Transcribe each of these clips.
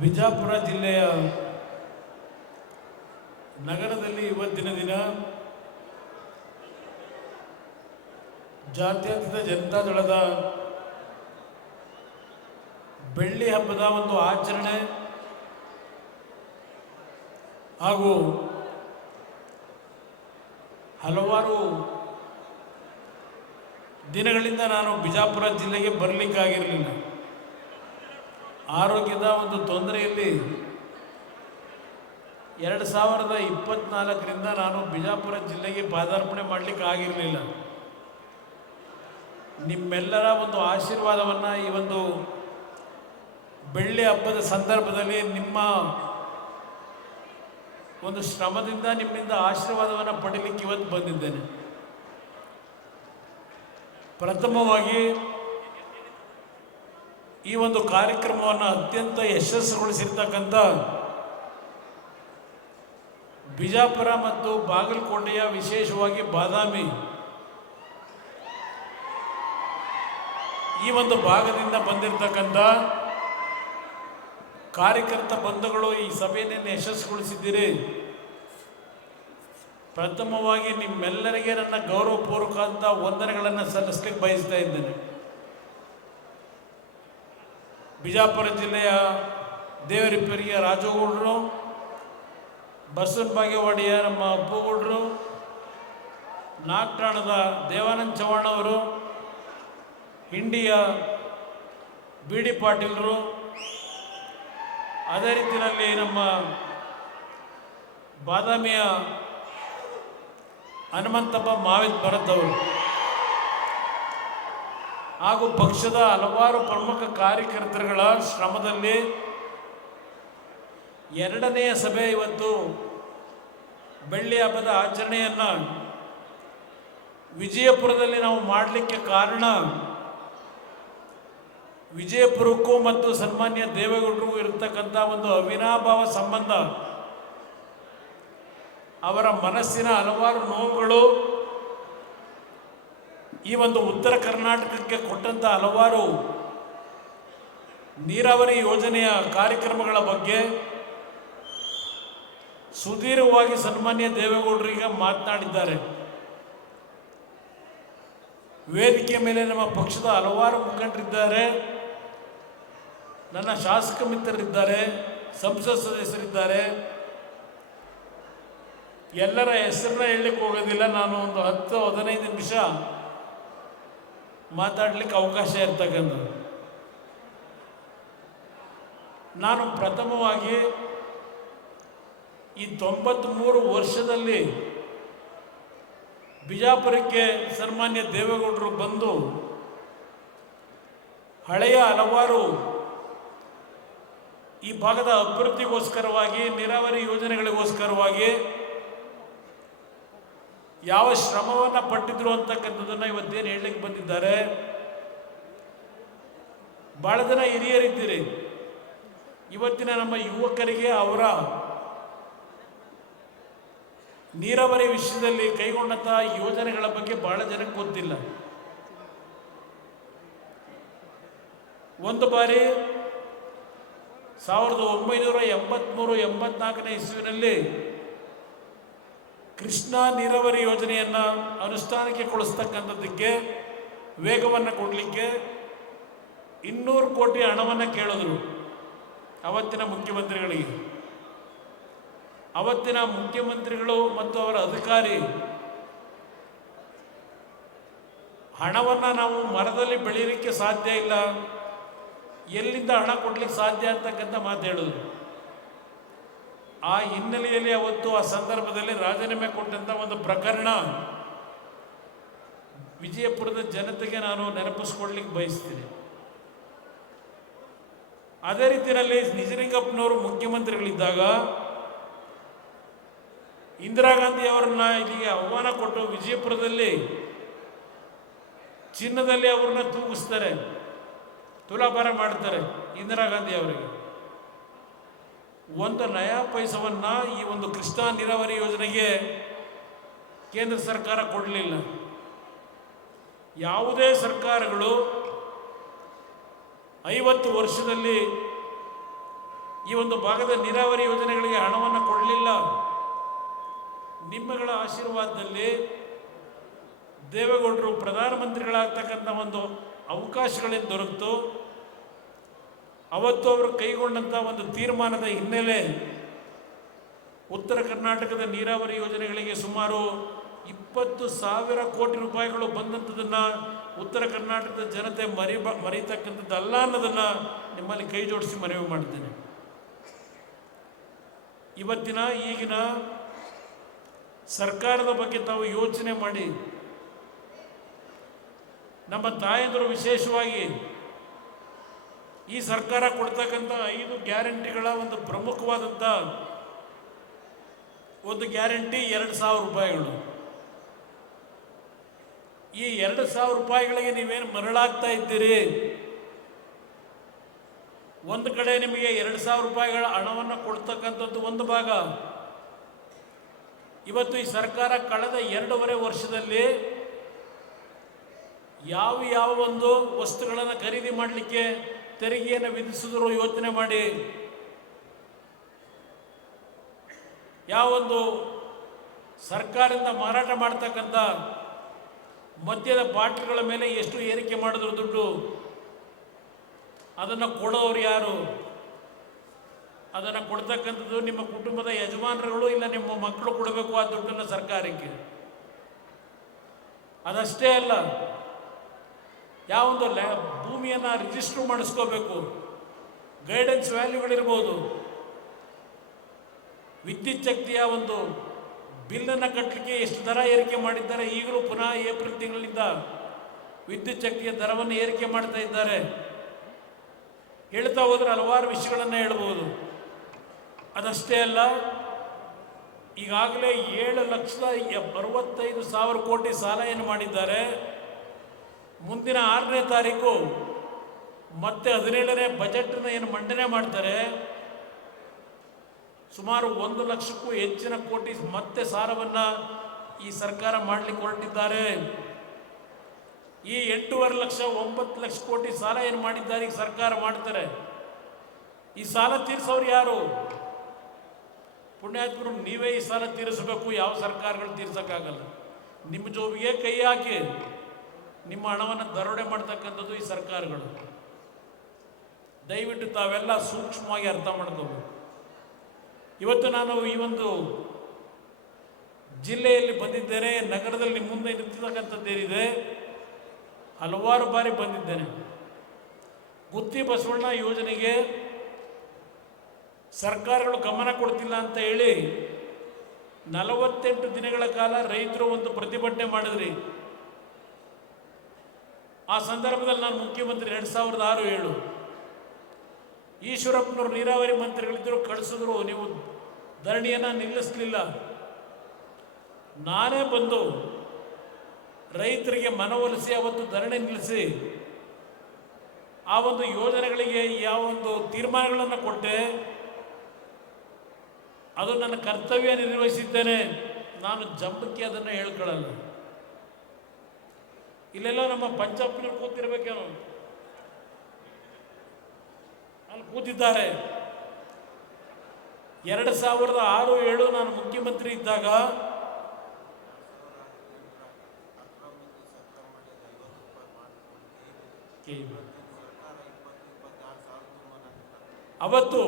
ಬಿಜಾಪುರ ಜಿಲ್ಲೆಯ ನಗರದಲ್ಲಿ ಇವತ್ತಿನ ದಿನ ಜಾತ್ಯತೀತ ಜನತಾದಳದ ಬೆಳ್ಳಿ ಹಬ್ಬದ ಒಂದು ಆಚರಣೆ ಹಾಗೂ ಹಲವಾರು ದಿನಗಳಿಂದ ನಾನು ಬಿಜಾಪುರ ಜಿಲ್ಲೆಗೆ ಬರಲಿಕ್ಕಾಗಿರಲಿಲ್ಲ. ಆರೋಗ್ಯದ ಒಂದು ತೊಂದರೆಯಲ್ಲಿ 2024ರಿಂದ ನಾನು ಬಿಜಾಪುರ ಜಿಲ್ಲೆಗೆ ಪಾದಾರ್ಪಣೆ ಮಾಡಲಿಕ್ಕೆ ಆಗಿರಲಿಲ್ಲ. ನಿಮ್ಮೆಲ್ಲರ ಒಂದು ಆಶೀರ್ವಾದವನ್ನು ಈ ಒಂದು ಬೆಳ್ಳಿ ಹಬ್ಬದ ಸಂದರ್ಭದಲ್ಲಿ ನಿಮ್ಮ ಒಂದು ಶ್ರಮದಿಂದ ನಿಮ್ಮಿಂದ ಆಶೀರ್ವಾದವನ್ನು ಪಡೀಲಿಕ್ಕೆ ಇವತ್ತು ಬಂದಿದ್ದೇನೆ. ಪ್ರಥಮವಾಗಿ ಈ ಒಂದು ಕಾರ್ಯಕ್ರಮವನ್ನು ಅತ್ಯಂತ ಯಶಸ್ಸುಗೊಳಿಸಿರ್ತಕ್ಕಂಥ ಬಿಜಾಪುರ ಮತ್ತು ಬಾಗಲಕೋಟೆಯ, ವಿಶೇಷವಾಗಿ ಬಾದಾಮಿ ಈ ಒಂದು ಭಾಗದಿಂದ ಬಂದಿರತಕ್ಕಂಥ ಕಾರ್ಯಕರ್ತ ಬಂಧುಗಳು ಈ ಸಭೆಯನ್ನು ಯಶಸ್ಸುಗೊಳಿಸಿದ್ದೀರಿ. ಪ್ರಥಮವಾಗಿ ನಿಮ್ಮೆಲ್ಲರಿಗೆ ನನ್ನ ಗೌರವಪೂರ್ವಕ ಅಂತ ವಂದನೆಗಳನ್ನು ಸಲ್ಲಿಸಲಿಕ್ಕೆ ಬಯಸ್ತಾ ಇದ್ದೇನೆ. ಬಿಜಾಪುರ ಜಿಲ್ಲೆಯ ದೇವರಿಪ್ಪರಿಗೆ ರಾಜಗೌಡರು, ಬಸವನ ಬಾಗೇವಾಡಿಯ ನಮ್ಮ ಅಪ್ಪುಗೌಡರು, ನಾಗಠಾಣದ ದೇವಾನಂದ ಚವ್ಹಾಣ್ ಅವರು, ಹಿಂಡಿಯ ಬಿ ಡಿ ಪಾಟೀಲರು, ಅದೇ ರೀತಿಯಲ್ಲಿ ನಮ್ಮ ಬಾದಾಮಿಯ ಹನುಮಂತಪ್ಪ ಮಾವಿತ್ ಭರತ್ ಅವರು ಹಾಗೂ ಪಕ್ಷದ ಹಲವಾರು ಪ್ರಮುಖ ಕಾರ್ಯಕರ್ತರುಗಳ ಶ್ರಮದಲ್ಲಿ ಎರಡನೆಯ ಸಭೆ ಇವತ್ತು ಬೆಳ್ಳಿ ಹಬ್ಬದ ಆಚರಣೆಯನ್ನು ವಿಜಯಪುರದಲ್ಲಿ ನಾವು ಮಾಡಲಿಕ್ಕೆ ಕಾರಣ, ವಿಜಯಪುರಕ್ಕೂ ಮತ್ತು ಸನ್ಮಾನ್ಯ ದೇವೇಗೌಡರಿಗೂ ಇರತಕ್ಕಂಥ ಒಂದು ಅವಿನಾಭಾವ ಸಂಬಂಧ, ಅವರ ಮನಸ್ಸಿನ ಹಲವಾರು ನೋವುಗಳು, ಈ ಒಂದು ಉತ್ತರ ಕರ್ನಾಟಕಕ್ಕೆ ಕೊಟ್ಟಂಥ ಹಲವಾರು ನೀರಾವರಿ ಯೋಜನೆಯ ಕಾರ್ಯಕ್ರಮಗಳ ಬಗ್ಗೆ ಸುದೀರ್ಘವಾಗಿ ಸನ್ಮಾನ್ಯ ದೇವೇಗೌಡರಿಗೆ ಮಾತನಾಡಿದ್ದಾರೆ. ವೇದಿಕೆ ಮೇಲೆ ನಮ್ಮ ಪಕ್ಷದ ಹಲವಾರು ಮುಖಂಡರಿದ್ದಾರೆ, ನನ್ನ ಶಾಸಕ ಮಿತ್ರರಿದ್ದಾರೆ, ಸಂಸತ್ ಸದಸ್ಯರಿದ್ದಾರೆ. ಎಲ್ಲರ ಹೆಸರನ್ನ ಹೇಳಲಿಕ್ಕೆ ಹೋಗೋದಿಲ್ಲ. ನಾನು ಒಂದು 10-15 ನಿಮಿಷ ಮಾತಾಡಲಿಕ್ಕೆ ಅವಕಾಶ ಇರ್ತಕ್ಕಂಥದ್ದು. ನಾನು ಪ್ರಥಮವಾಗಿ ಈ 93 ವರ್ಷದಲ್ಲಿ ಬಿಜಾಪುರಕ್ಕೆ ಸನ್ಮಾನ್ಯ ದೇವೇಗೌಡರು ಬಂದು ಹಳೆಯ ಹಲವಾರು ಈ ಭಾಗದ ಅಭಿವೃದ್ಧಿಗೋಸ್ಕರವಾಗಿ, ನೀರಾವರಿ ಯೋಜನೆಗಳಿಗೋಸ್ಕರವಾಗಿ ಯಾವ ಶ್ರಮವನ್ನು ಪಟ್ಟಿದ್ರು ಅಂತಕ್ಕಂಥದ್ದನ್ನು ಇವತ್ತೇನು ಹೇಳಲಿಕ್ಕೆ ಬಂದಿದ್ದಾರೆ. ಭಾಳ ಜನ ಹಿರಿಯರಿದ್ದೀರಿ. ಇವತ್ತಿನ ನಮ್ಮ ಯುವಕರಿಗೆ ಅವರ ನೀರಾವರಿ ವಿಷಯದಲ್ಲಿ ಕೈಗೊಂಡಂತಹ ಯೋಜನೆಗಳ ಬಗ್ಗೆ ಬಹಳ ಜನಕ್ಕೆ ಗೊತ್ತಿಲ್ಲ. ಒಂದು ಬಾರಿ 1983-84ನೇ ಇಸ್ವಿನಲ್ಲಿ ಕೃಷ್ಣಾ ನೀರಾವರಿ ಯೋಜನೆಯನ್ನು ಅನುಷ್ಠಾನಕ್ಕೆ ಕೊಡಿಸ್ತಕ್ಕಂಥದ್ದಕ್ಕೆ, ವೇಗವನ್ನು ಕೊಡಲಿಕ್ಕೆ 200 ಕೋಟಿ ಹಣವನ್ನು ಕೇಳಿದ್ರು ಅವತ್ತಿನ ಮುಖ್ಯಮಂತ್ರಿಗಳಿಗೆ. ಅವತ್ತಿನ ಮುಖ್ಯಮಂತ್ರಿಗಳು ಮತ್ತು ಅವರ ಅಧಿಕಾರಿ ಹಣವನ್ನು ನಾವು ಮರದಲ್ಲಿ ಬೆಳೀಲಿಕ್ಕೆ ಸಾಧ್ಯ ಇಲ್ಲ, ಎಲ್ಲಿಂದ ಹಣ ಕೊಡಲಿಕ್ಕೆ ಸಾಧ್ಯ ಅಂತಕ್ಕಂಥ ಮಾತು ಹೇಳಿದ್ರು. ಆ ಹಿನ್ನೆಲೆಯಲ್ಲಿ ಅವತ್ತು ಆ ಸಂದರ್ಭದಲ್ಲಿ ರಾಜೀನಾಮೆ ಕೊಟ್ಟಂಥ ಒಂದು ಪ್ರಕರಣ ವಿಜಯಪುರದ ಜನತೆಗೆ ನಾನು ನೆನಪಿಸ್ಕೊಡ್ಲಿಕ್ಕೆ ಬಯಸ್ತೀನಿ. ಅದೇ ರೀತಿಯಲ್ಲಿ ನಿಜಲಿಂಗಪ್ಪನವರು ಮುಖ್ಯಮಂತ್ರಿಗಳಿದ್ದಾಗ ಇಂದಿರಾ ಗಾಂಧಿ ಅವರನ್ನ ಇಲ್ಲಿಗೆ ಆಹ್ವಾನ ಕೊಟ್ಟು ವಿಜಯಪುರದಲ್ಲಿ ಚಿನ್ನದಲ್ಲಿ ಅವ್ರನ್ನ ತೂಗಿಸ್ತಾರೆ, ತುಲಾಭಾರ ಮಾಡ್ತಾರೆ. ಇಂದಿರಾ ಗಾಂಧಿ ಅವರಿಗೆ ಒಂದು ನಯಾ ಪೈಸವನ್ನು ಈ ಒಂದು ಕೃಷ್ಣಾ ನೀರಾವರಿ ಯೋಜನೆಗೆ ಕೇಂದ್ರ ಸರ್ಕಾರ ಕೊಡಲಿಲ್ಲ. ಯಾವುದೇ ಸರ್ಕಾರಗಳು 50 ವರ್ಷದಲ್ಲಿ ಈ ಒಂದು ಭಾಗದ ನೀರಾವರಿ ಯೋಜನೆಗಳಿಗೆ ಹಣವನ್ನು ಕೊಡಲಿಲ್ಲ. ನಿಮ್ಮಗಳ ಆಶೀರ್ವಾದದಲ್ಲಿ ದೇವೇಗೌಡರು ಪ್ರಧಾನಮಂತ್ರಿಗಳಾಗ್ತಕ್ಕಂಥ ಒಂದು ಅವಕಾಶಗಳೇನು ದೊರಕಿತು, ಅವತ್ತು ಅವರು ಕೈಗೊಂಡಂಥ ಒಂದು ತೀರ್ಮಾನದ ಹಿನ್ನೆಲೆ ಉತ್ತರ ಕರ್ನಾಟಕದ ನೀರಾವರಿ ಯೋಜನೆಗಳಿಗೆ ಸುಮಾರು 20,000 ಕೋಟಿ ರೂಪಾಯಿಗಳು ಬಂದಂಥದನ್ನು ಉತ್ತರ ಕರ್ನಾಟಕದ ಜನತೆ ಮರೀತಕ್ಕಂಥದ್ದಲ್ಲ ಅನ್ನೋದನ್ನು ನಿಮ್ಮಲ್ಲಿ ಕೈ ಜೋಡಿಸಿ ಮನವಿ ಮಾಡ್ತೇನೆ. ಇವತ್ತಿನ ಈಗಿನ ಸರ್ಕಾರದ ಬಗ್ಗೆ ತಾವು ಯೋಚನೆ ಮಾಡಿ, ನಮ್ಮ ತಾಯಂದರು ವಿಶೇಷವಾಗಿ ಈ ಸರ್ಕಾರ ಕೊಡ್ತಕ್ಕಂಥ 5 ಗ್ಯಾರಂಟಿಗಳ ಒಂದು ಪ್ರಮುಖವಾದಂಥ ಒಂದು ಗ್ಯಾರಂಟಿ 2,000 ರೂಪಾಯಿಗಳು. ಈ 2,000 ರೂಪಾಯಿಗಳಿಗೆ ನೀವೇನು ಮರಳಾಗ್ತಾ ಇದ್ದೀರಿ? ಒಂದು ಕಡೆ ನಿಮಗೆ 2,000 ರೂಪಾಯಿಗಳ ಹಣವನ್ನು ಕೊಡ್ತಕ್ಕಂಥದ್ದು ಒಂದು ಭಾಗ. ಇವತ್ತು ಈ ಸರ್ಕಾರ ಕಳೆದ 2.5 ವರ್ಷದಲ್ಲಿ ಯಾವ ಒಂದು ವಸ್ತುಗಳನ್ನು ಖರೀದಿ ಮಾಡಲಿಕ್ಕೆ ತೆರಿಗೆಯನ್ನು ವಿಧಿಸಿದ್ರು ಯೋಚನೆ ಮಾಡಿ. ಯಾವೊಂದು ಸರ್ಕಾರದಿಂದ ಮಾರಾಟ ಮಾಡ್ತಕ್ಕಂಥ ಮದ್ಯದ ಬಾಟ್ಲಿಗಳ ಮೇಲೆ ಎಷ್ಟು ಏರಿಕೆ ಮಾಡಿದ್ರು ದುಡ್ಡು, ಅದನ್ನು ಕೊಡೋರು ಯಾರು? ಅದನ್ನು ಕೊಡ್ತಕ್ಕಂಥದ್ದು ನಿಮ್ಮ ಕುಟುಂಬದ ಯಜಮಾನರುಗಳು, ಇಲ್ಲ ನಿಮ್ಮ ಮಕ್ಕಳು ಕೊಡಬೇಕು ಆ ದುಡ್ಡನ್ನು ಸರ್ಕಾರಕ್ಕೆ. ಅದಷ್ಟೇ ಅಲ್ಲ, ಯಾವೊಂದು ಭೂಮಿಯನ್ನು ರಿಜಿಸ್ಟ್ರ್ ಮಾಡಿಸ್ಕೋಬೇಕು, ಗೈಡೆನ್ಸ್ ವ್ಯಾಲ್ಯೂಗಳಿರ್ಬೋದು, ವಿದ್ಯುತ್ ಶಕ್ತಿಯ ಒಂದು ಬಿಲ್ಲನ್ನು ಕಟ್ಟಲಿಕ್ಕೆ ಎಷ್ಟು ದರ ಏರಿಕೆ ಮಾಡಿದ್ದಾರೆ. ಈಗಲೂ ಪುನಃ ಏಪ್ರಿಲ್ ತಿಂಗಳಿಂದ ವಿದ್ಯುತ್ ಶಕ್ತಿಯ ದರವನ್ನು ಏರಿಕೆ ಮಾಡ್ತಾ ಇದ್ದಾರೆ. ಹೇಳ್ತಾ ಹೋದರೆ ಹಲವಾರು ವಿಷಯಗಳನ್ನು ಹೇಳ್ಬೋದು. ಅದಷ್ಟೇ ಅಲ್ಲ, ಈಗಾಗಲೇ 7,65,000 ಕೋಟಿ ಸಾಲ ಏನು ಮಾಡಿದ್ದಾರೆ. ಮುಂದಿನ 6ನೇ ತಾರೀಕು ಮತ್ತೆ 17ನೇ ಬಜೆಟನ್ನು ಏನು ಮಂಡನೆ ಮಾಡ್ತಾರೆ, ಸುಮಾರು 1 ಲಕ್ಷಕ್ಕೂ ಹೆಚ್ಚಿನ ಕೋಟಿ ಮತ್ತೆ ಸಾಲವನ್ನು ಈ ಸರ್ಕಾರ ಮಾಡಲಿಕ್ಕೆ ಹೊರಟಿದ್ದಾರೆ. ಈ 8.5 ಲಕ್ಷ 9 ಲಕ್ಷ ಕೋಟಿ ಸಾಲ ಏನು ಮಾಡಿದ್ದಾರೆ ಈ ಸರ್ಕಾರ ಮಾಡ್ತಾರೆ. ಈ ಸಾಲ ತೀರಿಸೋರು ಯಾರು? ಪುಣ್ಯಾತ್ಮರು ನೀವೇ ಈ ಸಾಲ ತೀರಿಸಬೇಕು. ಯಾವ ಸರ್ಕಾರಗಳು ತೀರ್ಸೋಕ್ಕಾಗಲ್ಲ. ನಿಮ್ಮ ಜೋಬಿಗೆ ಕೈ ಹಾಕಿ ನಿಮ್ಮ ಹಣವನ್ನು ದರೋಡೆ ಮಾಡ್ತಕ್ಕಂಥದ್ದು ಈ ಸರ್ಕಾರಗಳು. ದಯವಿಟ್ಟು ತಾವೆಲ್ಲ ಸೂಕ್ಷ್ಮವಾಗಿ ಅರ್ಥ ಮಾಡ್ಕೋಬೇಕು. ಇವತ್ತು ನಾನು ಈ ಒಂದು ಜಿಲ್ಲೆಯಲ್ಲಿ ಬಂದಿದ್ದೇನೆ, ನಗರದಲ್ಲಿ ನಿಮ್ಮ ಮುಂದೆ ನಿಂತಿರ್ತಕ್ಕಂಥದ್ದೇನಿದೆ, ಹಲವಾರು ಬಾರಿ ಬಂದಿದ್ದೇನೆ. ಗುತ್ತಿ ಬಸವಣ್ಣ ಯೋಜನೆಗೆ ಸರ್ಕಾರಗಳು ಗಮನ ಕೊಡ್ತಿಲ್ಲ ಅಂತ ಹೇಳಿ 48 ದಿನಗಳ ಕಾಲ ರೈತರು ಒಂದು ಪ್ರತಿಭಟನೆ ಮಾಡಿದ್ರಿ. ಆ ಸಂದರ್ಭದಲ್ಲಿ ನಾನು ಮುಖ್ಯಮಂತ್ರಿ 2006-7 ಈಶ್ವರಪ್ಪನವರು ನೀರಾವರಿ ಮಂತ್ರಿಗಳಿದ್ದರು, ಕಳಿಸಿದ್ರು. ನೀವು ಧರಣಿಯನ್ನು ನಿಲ್ಲಿಸಲಿಲ್ಲ. ನಾನೇ ಬಂದು ರೈತರಿಗೆ ಮನವೊಲಿಸಿ ಅವತ್ತು ಧರಣಿ ನಿಲ್ಲಿಸಿ ಆ ಒಂದು ಯೋಜನೆಗಳಿಗೆ ಯಾವೊಂದು ತೀರ್ಮಾನಗಳನ್ನು ಕೊಟ್ಟೆ, ಅದು ನನ್ನ ಕರ್ತವ್ಯ ನಿರ್ವಹಿಸಿದ್ದೇನೆ. ನಾನು ಜಂಬಕ್ಕೆ ಅದನ್ನು ಹೇಳ್ಕೊಳ್ಳಲ್ಲ. ಇಲ್ಲೆಲ್ಲ ನಮ್ಮ ಪಂಚಪ್ಪನವ್ರು ಕೂತಿರ್ಬೇಕೇನೋ, ಅಲ್ಲಿ ಕೂತಿದ್ದಾರೆ. 2006-7 ನಾನು ಮುಖ್ಯಮಂತ್ರಿ ಇದ್ದಾಗ ಅವತ್ತು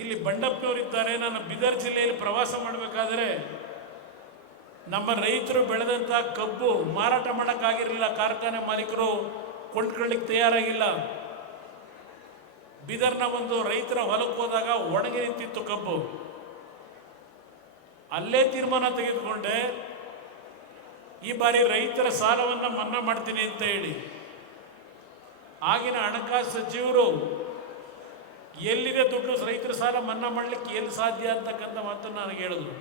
ಇಲ್ಲಿ ಬಂಡಪ್ಪನವರಿದ್ದಾರೆ. ನಾನು ಬೀದರ್ ಜಿಲ್ಲೆಯಲ್ಲಿ ಪ್ರವಾಸ ಮಾಡಬೇಕಾದ್ರೆ ನಮ್ಮ ರೈತರು ಬೆಳೆದಂಥ ಕಬ್ಬು ಮಾರಾಟ ಮಾಡೋಕ್ಕಾಗಿರಲಿಲ್ಲ. ಕಾರ್ಖಾನೆ ಮಾಲೀಕರು ಕೊಂಡ್ಕೊಳ್ಳಿಕ್ಕೆ ತಯಾರಾಗಿಲ್ಲ. ಬೀದರ್ನ ಒಂದು ರೈತರ ಹೊಲಕ್ಕೆ ಹೋದಾಗ ಒಣಗಿ ನಿಂತಿತ್ತು ಕಬ್ಬು. ಅಲ್ಲೇ ತೀರ್ಮಾನ ತೆಗೆದುಕೊಂಡೆ, ಈ ಬಾರಿ ರೈತರ ಸಾಲವನ್ನು ಮನ್ನಾ ಮಾಡ್ತೀನಿ ಅಂತ ಹೇಳಿ. ಆಗಿನ ಹಣಕಾಸು ಸಚಿವರು ಎಲ್ಲಿದೆ ದುಡ್ಡು, ರೈತರ ಸಾಲ ಮನ್ನಾ ಮಾಡಲಿಕ್ಕೆ ಎಲ್ಲಿ ಸಾಧ್ಯ ಅಂತಕ್ಕಂಥ ಮಾತನ್ನು ನನಗೆ ಹೇಳಿದ್ರು.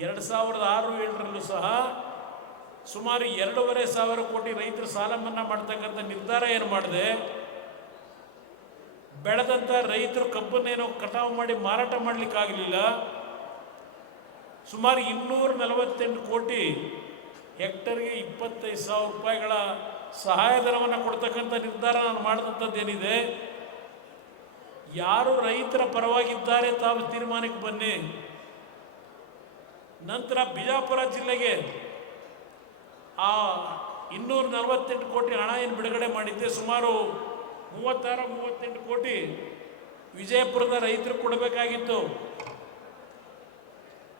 2006-7 ಸಹ ಸುಮಾರು 2,500 ಕೋಟಿ ರೈತರ ಸಾಲ ಮನ್ನಾ ಮಾಡ್ತಕ್ಕಂಥ ನಿರ್ಧಾರ ಏನು ಮಾಡಿದೆ. ಬೆಳೆದಂಥ ರೈತರು ಕಬ್ಬನ್ನೇನೋ ಕಟಾವು ಮಾಡಿ ಮಾರಾಟ ಮಾಡಲಿಕ್ಕಾಗಲಿಲ್ಲ. ಸುಮಾರು 248 ಕೋಟಿ ಹೆಕ್ಟರ್ಗೆ 25,000 ರೂಪಾಯಿಗಳ ಸಹಾಯಧನವನ್ನು ಕೊಡ್ತಕ್ಕಂಥ ನಿರ್ಧಾರ ನಾನು ಮಾಡಿದಂಥದ್ದೇನಿದೆ, ಯಾರು ರೈತರ ಪರವಾಗಿದ್ದಾರೆ ತಾವು ತೀರ್ಮಾನಕ್ಕೆ ಬನ್ನಿ. ನಂತರ ಬಿಜಾಪುರ ಜಿಲ್ಲೆಗೆ ಆ 248 ಕೋಟಿ ಹಣ ಏನು ಬಿಡುಗಡೆ ಮಾಡಿದ್ದೆ, ಸುಮಾರು 36-38 ಕೋಟಿ ವಿಜಯಪುರದ ರೈತರು ಕೊಡಬೇಕಾಗಿತ್ತು.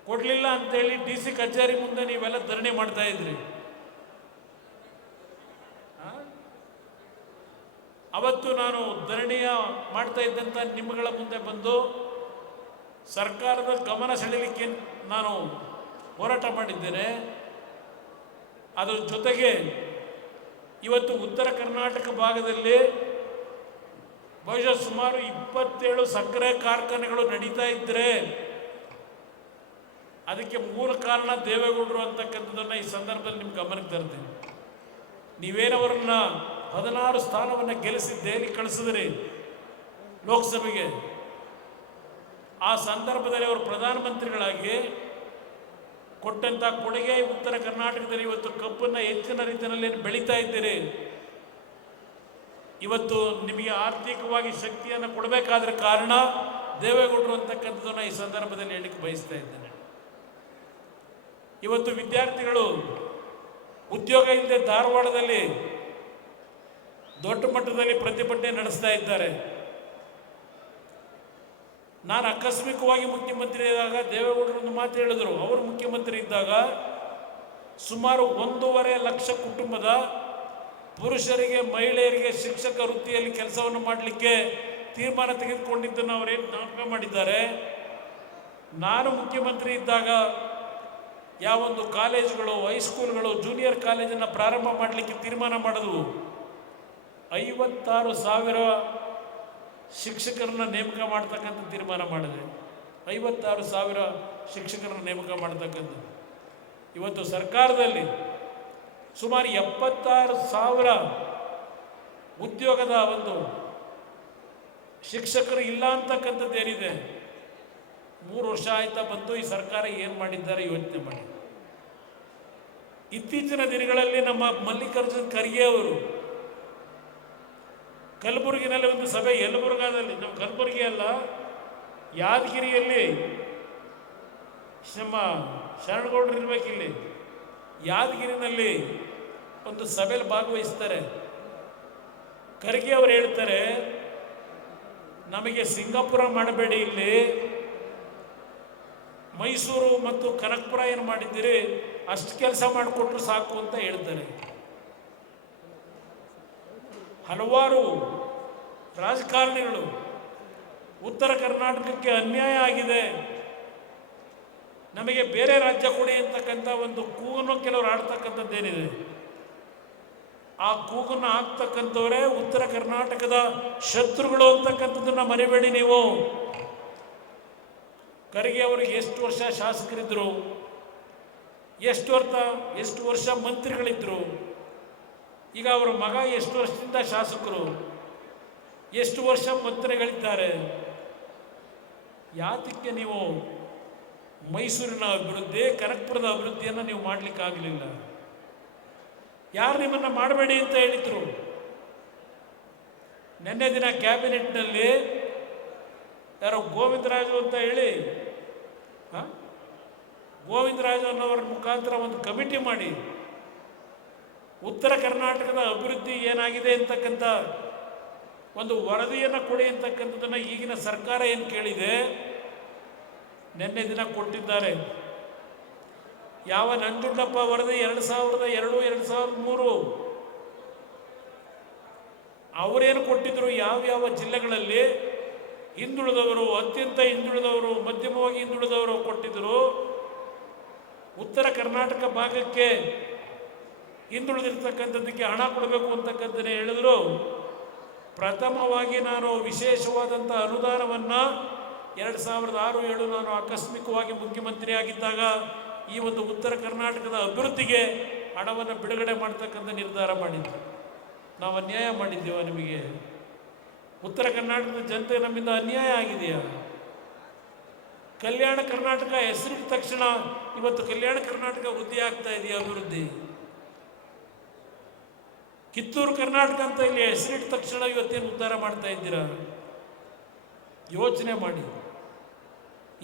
ಕೊಡಲಿಲ್ಲ ಅಂತೇಳಿ DC ಕಚೇರಿ ಮುಂದೆ ನೀವೆಲ್ಲ ಧರಣಿ ಮಾಡ್ತಾ ಇದ್ರಿ. ಅವತ್ತು ನಾನು ಧರಣಿಯ ಮಾಡ್ತಾ ಇದ್ದಂಥ ನಿಮ್ಮಗಳ ಮುಂದೆ ಬಂದು ಸರ್ಕಾರದ ಗಮನ ಸೆಳೆಯಲಿಕ್ಕೆ ನಾನು ಹೋರಾಟ ಮಾಡಿದ್ದೇನೆ. ಅದರ ಜೊತೆಗೆ ಇವತ್ತು ಉತ್ತರ ಕರ್ನಾಟಕ ಭಾಗದಲ್ಲಿ ಬಹುಶಃ ಸುಮಾರು 27 ಸಕ್ಕರೆ ಕಾರ್ಖಾನೆಗಳು ನಡೀತಾ ಇದ್ದರೆ ಅದಕ್ಕೆ ಮೂಲ ಕಾರಣ ದೇವೇಗೌಡರು ಅಂತಕ್ಕಂಥದ್ದನ್ನು ಈ ಸಂದರ್ಭದಲ್ಲಿ ನಿಮ್ಮ ಗಮನಕ್ಕೆ ತರ್ತೀನಿ. ನೀವೇನವರನ್ನ 16 ಸ್ಥಾನವನ್ನು ಗೆಲ್ಲಿಸಿ ದೆಹಲಿ ಕಳಿಸಿದ್ರಿ ಲೋಕಸಭೆಗೆ. ಆ ಸಂದರ್ಭದಲ್ಲಿ ಅವರು ಪ್ರಧಾನಮಂತ್ರಿಗಳಾಗಿ ಕೊಟ್ಟಂಥ ಕೊಡುಗೆ ಉತ್ತರ ಕರ್ನಾಟಕದಲ್ಲಿ ಇವತ್ತು ಕಬ್ಬನ್ನು ಹೆಚ್ಚಿನ ರೀತಿಯಲ್ಲಿ ಬೆಳೀತಾ ಇದ್ದೀರಿ. ಇವತ್ತು ನಿಮಗೆ ಆರ್ಥಿಕವಾಗಿ ಶಕ್ತಿಯನ್ನು ಕೊಡಬೇಕಾದ್ರೆ ಕಾರಣ ದೇವೇಗೌಡರು ಅಂತಕ್ಕಂಥದ್ದನ್ನು ಈ ಸಂದರ್ಭದಲ್ಲಿ ಹೇಳಲಿಕ್ಕೆ ಬಯಸ್ತಾ ಇದ್ದೇನೆ. ಇವತ್ತು ವಿದ್ಯಾರ್ಥಿಗಳು ಉದ್ಯೋಗ ಇಲ್ಲದೆ ಧಾರವಾಡದಲ್ಲಿ ದೊಡ್ಡ ಮಟ್ಟದಲ್ಲಿ ಪ್ರತಿಭಟನೆ ನಡೆಸ್ತಾ ಇದ್ದಾರೆ. ನಾನು ಆಕಸ್ಮಿಕವಾಗಿ ಮುಖ್ಯಮಂತ್ರಿ ಇದ್ದಾಗ ದೇವೇಗೌಡರು ಒಂದು ಮಾತು ಹೇಳಿದರು. ಅವರು ಮುಖ್ಯಮಂತ್ರಿ ಇದ್ದಾಗ ಸುಮಾರು 1.5 ಲಕ್ಷ ಕುಟುಂಬದ ಪುರುಷರಿಗೆ ಮಹಿಳೆಯರಿಗೆ ಶಿಕ್ಷಕ ವೃತ್ತಿಯಲ್ಲಿ ಕೆಲಸವನ್ನು ಮಾಡಲಿಕ್ಕೆ ತೀರ್ಮಾನ ತೆಗೆದುಕೊಂಡಿದ್ದನ್ನು ಅವರೇನು ಜ್ಞಾಪಕ ಮಾಡಿದ್ದಾರೆ. ನಾನು ಮುಖ್ಯಮಂತ್ರಿ ಇದ್ದಾಗ ಯಾವೊಂದು ಕಾಲೇಜುಗಳು, ಹೈಸ್ಕೂಲ್ಗಳು, ಜೂನಿಯರ್ ಕಾಲೇಜನ್ನು ಪ್ರಾರಂಭ ಮಾಡಲಿಕ್ಕೆ ತೀರ್ಮಾನ ಮಾಡಿದ್ವು. 56,000 ಶಿಕ್ಷಕರನ್ನ ನೇಮಕ ಮಾಡ್ತಕ್ಕಂಥ ತೀರ್ಮಾನ ಮಾಡಿದೆ. 56,000 ಶಿಕ್ಷಕರನ್ನ ನೇಮಕ ಮಾಡ್ತಕ್ಕಂಥದ್ದು. ಇವತ್ತು ಸರ್ಕಾರದಲ್ಲಿ ಸುಮಾರು 76,000 ಉದ್ಯೋಗದ ಒಂದು ಶಿಕ್ಷಕರು ಇಲ್ಲ ಅಂತಕ್ಕಂಥದ್ದು ಏನಿದೆ. 3 ವರ್ಷ ಆಯ್ತಾ ಬಂತು, ಈ ಸರ್ಕಾರ ಏನು ಮಾಡಿದ್ದಾರೆ ಯೋಚನೆ ಮಾಡಿ. ಇತ್ತೀಚಿನ ದಿನಗಳಲ್ಲಿ ನಮ್ಮ ಮಲ್ಲಿಕಾರ್ಜುನ್ ಖರ್ಗೆ ಅವರು ಕಲಬುರಗಿನಲ್ಲಿ ಒಂದು ಸಭೆ, ಯಲಬುರ್ಗಾದಲ್ಲಿ, ನಮ್ಮ ಕಲಬುರಗಿ ಅಲ್ಲ ಯಾದಗಿರಿಯಲ್ಲಿ, ನಮ್ಮ ಶರಣಗೌಡರು ಇರ್ಬೇಕಿಲ್ಲಿ, ಯಾದಗಿರಿನಲ್ಲಿ ಒಂದು ಸಭೆಯಲ್ಲಿ ಭಾಗವಹಿಸ್ತಾರೆ. ಖರ್ಗೆ ಅವರು ಹೇಳ್ತಾರೆ, ನಮಗೆ ಸಿಂಗಾಪುರ ಮಾಡಬೇಡಿ, ಇಲ್ಲಿ ಮೈಸೂರು ಮತ್ತು ಕನಕಪುರ ಏನು ಮಾಡಿದ್ದೀರಿ ಅಷ್ಟು ಕೆಲಸ ಮಾಡಿಕೊಟ್ರು ಸಾಕು ಅಂತ ಹೇಳ್ತಾರೆ. ಹಲವಾರು ರಾಜಕಾರಣಿಗಳು ಉತ್ತರ ಕರ್ನಾಟಕಕ್ಕೆ ಅನ್ಯಾಯ ಆಗಿದೆ, ನಮಗೆ ಬೇರೆ ರಾಜ್ಯ ಕೊಡಿ ಅಂತಕ್ಕಂಥ ಒಂದು ಕೂಗನ್ನು ಕೆಲವರು ಆಡ್ತಕ್ಕಂಥದ್ದೇನಿದೆ. ಆ ಕೂಗನ್ನು ಹಾಕ್ತಕ್ಕಂಥವರೇ ಉತ್ತರ ಕರ್ನಾಟಕದ ಶತ್ರುಗಳು ಅಂತಕ್ಕಂಥದ್ದನ್ನು ಮರಿಬೇಡಿ ನೀವು. ಖರ್ಗೆ ಅವರಿಗೆ ಎಷ್ಟು ವರ್ಷ ಶಾಸಕರಿದ್ದರು, ಎಷ್ಟು ವರ್ಷ ಮಂತ್ರಿಗಳಿದ್ದರು. ಈಗ ಅವರ ಮಗ ಎಷ್ಟು ವರ್ಷದಿಂದ ಶಾಸಕರು, ಎಷ್ಟು ವರ್ಷ ಮಂತ್ರಿಗಳಿದ್ದಾರೆ. ಯಾತಕ್ಕೆ ನೀವು ಮೈಸೂರಿನ ಅಭಿವೃದ್ಧಿ, ಕನಕಪುರದ ಅಭಿವೃದ್ಧಿಯನ್ನು ನೀವು ಮಾಡಲಿಕ್ಕಾಗಲಿಲ್ಲ? ಯಾರು ನಿಮ್ಮನ್ನು ಮಾಡಬೇಡಿ ಅಂತ ಹೇಳಿದ್ರು? ನಿನ್ನೆ ದಿನ ಕ್ಯಾಬಿನೆಟ್ನಲ್ಲಿ ಯಾರೋ ಗೋವಿಂದರಾಜು ಅಂತ ಹೇಳಿ, ಗೋವಿಂದರಾಜು ಅನ್ನೋರ ಮುಖಾಂತರ ಒಂದು ಕಮಿಟಿ ಮಾಡಿ ಉತ್ತರ ಕರ್ನಾಟಕದ ಅಭಿವೃದ್ಧಿ ಏನಾಗಿದೆ ಅಂತಕ್ಕಂಥ ಒಂದು ವರದಿಯನ್ನು ಕೊಡಿ ಅಂತಕ್ಕಂಥದ್ದನ್ನು ಈಗಿನ ಸರ್ಕಾರ ಏನು ಕೇಳಿದೆ ನಿನ್ನೆ ದಿನ ಕೊಟ್ಟಿದ್ದಾರೆ. ಯಾವ ನಂಜುಂಡಪ್ಪ ವರದಿ 2002, 2003 ಅವರೇನು ಕೊಟ್ಟಿದ್ರು, ಯಾವ್ಯಾವ ಜಿಲ್ಲೆಗಳಲ್ಲಿ ಹಿಂದುಳಿದವರು, ಅತ್ಯಂತ ಹಿಂದುಳಿದವರು, ಮಧ್ಯಮವಾಗಿ ಹಿಂದುಳಿದವರು ಕೊಟ್ಟಿದ್ರು. ಉತ್ತರ ಕರ್ನಾಟಕ ಭಾಗಕ್ಕೆ ಹಿಂದುಳಿದಿರ್ತಕ್ಕಂಥದ್ದಕ್ಕೆ ಹಣ ಕೊಡಬೇಕು ಅಂತಕ್ಕಂಥದ್ದನ್ನೇ ಹೇಳಿದ್ರು. ಪ್ರಥಮವಾಗಿ ನಾನು ವಿಶೇಷವಾದಂಥ ಅನುದಾನವನ್ನು 2006-2007 ನಾನು ಆಕಸ್ಮಿಕವಾಗಿ ಮುಖ್ಯಮಂತ್ರಿ ಆಗಿದ್ದಾಗ ಈ ಒಂದು ಉತ್ತರ ಕರ್ನಾಟಕದ ಅಭಿವೃದ್ಧಿಗೆ ಹಣವನ್ನು ಬಿಡುಗಡೆ ಮಾಡ್ತಕ್ಕಂಥ ನಿರ್ಧಾರ ಮಾಡಿದ್ದೆ. ನಾವು ಅನ್ಯಾಯ ಮಾಡಿದ್ದೇವೆ ನಿಮಗೆ? ಉತ್ತರ ಕರ್ನಾಟಕದ ಜನತೆ ನಮ್ಮಿಂದ ಅನ್ಯಾಯ ಆಗಿದೆಯಾ? ಕಲ್ಯಾಣ ಕರ್ನಾಟಕ ಹೆಸರಿದ ತಕ್ಷಣ ಇವತ್ತು ಕಲ್ಯಾಣ ಕರ್ನಾಟಕ ವೃದ್ಧಿ ಆಗ್ತಾ ಇದೆಯಾ? ಅಭಿವೃದ್ಧಿ. ಕಿತ್ತೂರು ಕರ್ನಾಟಕ ಅಂತ ಇಲ್ಲಿ ಹೆಸರಿಟ್ಟ ತಕ್ಷಣ ಇವತ್ತೇನು ಉದ್ಧಾರ ಮಾಡ್ತಾ ಇದ್ದೀರಾ? ಯೋಚನೆ ಮಾಡಿ.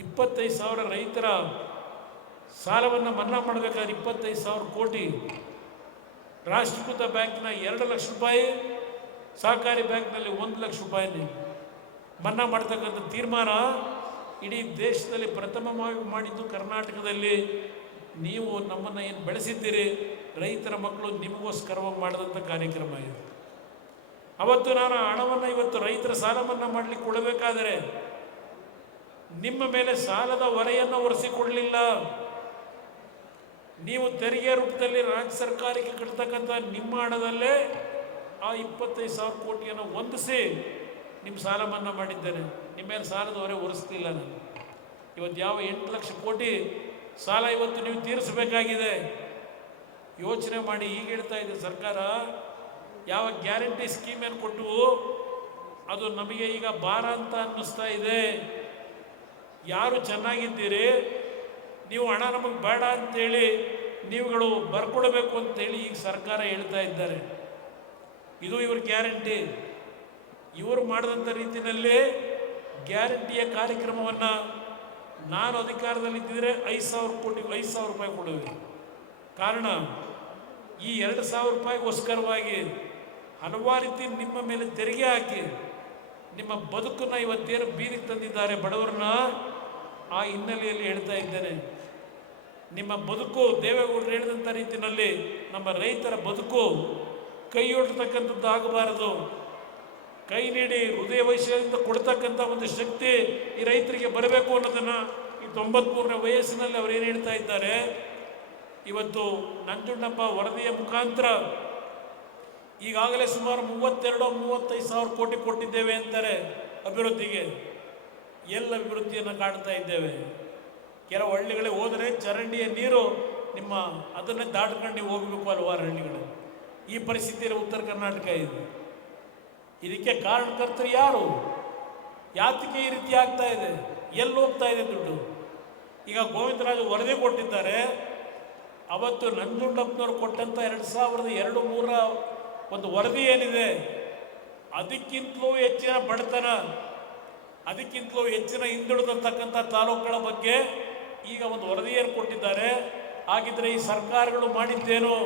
25,000 ರೈತರ ಸಾಲವನ್ನು ಮನ್ನಾ ಮಾಡಬೇಕಾದ್ರೆ 25,000 ಕೋಟಿ, ರಾಷ್ಟ್ರೀಕೃತ ಬ್ಯಾಂಕ್ನ 2 ಲಕ್ಷ ರೂಪಾಯಿ, ಸಹಕಾರಿ ಬ್ಯಾಂಕ್ನಲ್ಲಿ 1 ಲಕ್ಷ ರೂಪಾಯಿ ಮನ್ನಾ ಮಾಡ್ತಕ್ಕಂಥ ತೀರ್ಮಾನ ಇಡೀ ದೇಶದಲ್ಲಿ ಪ್ರಥಮವಾಗಿ ಮಾಡಿದ್ದು ಕರ್ನಾಟಕದಲ್ಲಿ. ನೀವು ನಮ್ಮನ್ನು ಏನು ಬೆಳೆಸಿದ್ದೀರಿ, ರೈತರ ಮಕ್ಕಳು ನಿಮಗೋಸ್ಕರವಾಗಿ ಮಾಡಿದಂಥ ಕಾರ್ಯಕ್ರಮ ಇದು. ಅವತ್ತು ನಾನು ಹಣವನ್ನು ಇವತ್ತು ರೈತರ ಸಾಲ ಮನ್ನಾ ಮಾಡಲಿಕ್ಕೆ ಕೊಡಬೇಕಾದರೆ ನಿಮ್ಮ ಮೇಲೆ ಸಾಲದ ಹೊರೆಯನ್ನು ಹೊರಿಸಿಕೊಡಲಿಲ್ಲ. ನೀವು ತೆರಿಗೆ ರೂಪದಲ್ಲಿ ರಾಜ್ಯ ಸರ್ಕಾರಕ್ಕೆ ಕಟ್ಟತಕ್ಕಂಥ ನಿಮ್ಮ ಹಣದಲ್ಲೇ ಆ 25,000 ಕೋಟಿಯನ್ನು ಹೊಂದಿಸಿ ನಿಮ್ಮ ಸಾಲ ಮನ್ನಾ ಮಾಡಿದ್ದೇನೆ. ನಿಮ್ಮ ಮೇಲೆ ಸಾಲದ ಹೊರೆ ಹೊರಿಸ್ತಿಲ್ಲ ನಾನು. ಇವತ್ತು ಯಾವ 8 ಲಕ್ಷ ಕೋಟಿ ಸಾಲ ಇವತ್ತು ನೀವು ತೀರಿಸಬೇಕಾಗಿದೆ. ಯೋಚನೆ ಮಾಡಿ. ಈಗ ಹೇಳ್ತಾ ಇದೆ ಸರ್ಕಾರ, ಯಾವ ಗ್ಯಾರಂಟಿ ಸ್ಕೀಮನ್ನು ಕೊಟ್ಟು ಅದು ನಮಗೆ ಈಗ ಭಾರ ಅಂತ ಅನ್ನಿಸ್ತಾ ಇದೆ. ಯಾರು ಚೆನ್ನಾಗಿದ್ದೀರಿ, ನೀವು ಹಣ ನಮಗೆ ಬೇಡ ಅಂತೇಳಿ ನೀವುಗಳು ಬರ್ಕೊಡ್ಬೇಕು ಅಂತೇಳಿ ಈಗ ಸರ್ಕಾರ ಹೇಳ್ತಾ ಇದ್ದಾರೆ. ಇದು ಇವ್ರ ಗ್ಯಾರಂಟಿ. ಇವರು ಮಾಡಿದಂಥ ರೀತಿಯಲ್ಲಿ ಗ್ಯಾರಂಟಿಯ ಕಾರ್ಯಕ್ರಮವನ್ನು ನಾನು ಅಧಿಕಾರದಲ್ಲಿದ್ದರೆ 5,000 ಕೋಟಿ 5,000 ರೂಪಾಯಿ ಕೊಡುವೆ. ಕಾರಣ ಈ 2,000 ರೂಪಾಯಿಗೋಸ್ಕರವಾಗಿ ಹಲವಾರು ರೀತಿ ನಿಮ್ಮ ಮೇಲೆ ತೆರಿಗೆ ಹಾಕಿ ನಿಮ್ಮ ಬದುಕನ್ನು ಇವತ್ತೇನು ಬೀದಿಗೆ ತಂದಿದ್ದಾರೆ ಬಡವರನ್ನ, ಆ ಹಿನ್ನೆಲೆಯಲ್ಲಿ ಹೇಳ್ತಾ ಇದ್ದೇನೆ. ನಿಮ್ಮ ಬದುಕು ದೇವೇಗೌಡರು ಹೇಳಿದಂಥ ರೀತಿಯಲ್ಲಿ ನಮ್ಮ ರೈತರ ಬದುಕು ಕೈ ಒಡ್ತಕ್ಕಂಥದ್ದು ಆಗಬಾರದು. ಕೈ ನೀಡಿ ಹೃದಯ ವೈಶಲ್ಯದಿಂದ ಕೊಡ್ತಕ್ಕಂಥ ಒಂದು ಶಕ್ತಿ ಈ ರೈತರಿಗೆ ಬರಬೇಕು ಅನ್ನೋದನ್ನು ಈ 93ನೇ ವಯಸ್ಸಿನಲ್ಲಿ ಅವರು ಏನು ಹೇಳ್ತಾ ಇದ್ದಾರೆ. ಇವತ್ತು ನಂಜುಂಡಪ್ಪ ವರದಿಯ ಮುಖಾಂತರ ಈಗಾಗಲೇ ಸುಮಾರು 32-35,000 ಕೋಟಿ ಕೊಟ್ಟಿದ್ದೇವೆ ಅಂತಾರೆ ಅಭಿವೃದ್ಧಿಗೆ. ಎಲ್ಲ ಅಭಿವೃದ್ಧಿಯನ್ನು ಕಾಣ್ತಾ ಇದ್ದೇವೆ. ಕೆಲವು ಹಳ್ಳಿಗಳಿಗೆ ಹೋದರೆ ಚರಂಡಿಯ ನೀರು ನಿಮ್ಮ ಅದನ್ನೇ ದಾಟ್ಕೊಂಡು ನೀವು ಹೋಗಬೇಕು ಹಲವಾರು ಹಳ್ಳಿಗಳು. ಈ ಪರಿಸ್ಥಿತಿಯಲ್ಲಿ ಉತ್ತರ ಕರ್ನಾಟಕ ಇದೆ. ಇದಕ್ಕೆ ಕಾರಣಕರ್ತರು ಯಾರು? ಯಾತಕ್ಕೆ ಈ ರೀತಿ ಆಗ್ತಾ ಇದೆ? ಎಲ್ಲಿ ಹೋಗ್ತಾ ಇದೆ ದುಡ್ಡು? ಈಗ ಗೋವಿಂದರಾಜು ವರದಿ ಕೊಟ್ಟಿದ್ದಾರೆ. ಅವತ್ತು ನಂಜುಂಡಪ್ಪನವರು ಕೊಟ್ಟಂಥ 2002-3 ಒಂದು ವರದಿ ಏನಿದೆ, ಅದಕ್ಕಿಂತಲೂ ಹೆಚ್ಚಿನ ಬಡತನ, ಅದಕ್ಕಿಂತಲೂ ಹೆಚ್ಚಿನ ಹಿಂದುಳಿದಿರ್ತಕ್ಕಂಥ ತಾಲೂಕುಗಳ ಬಗ್ಗೆ ಈಗ ಒಂದು ವರದಿಯನ್ನು ಕೊಟ್ಟಿದ್ದಾರೆ. ಹಾಗಿದ್ರೆ ಈ ಸರ್ಕಾರಗಳು ಮಾಡಿದ್ದೇನು?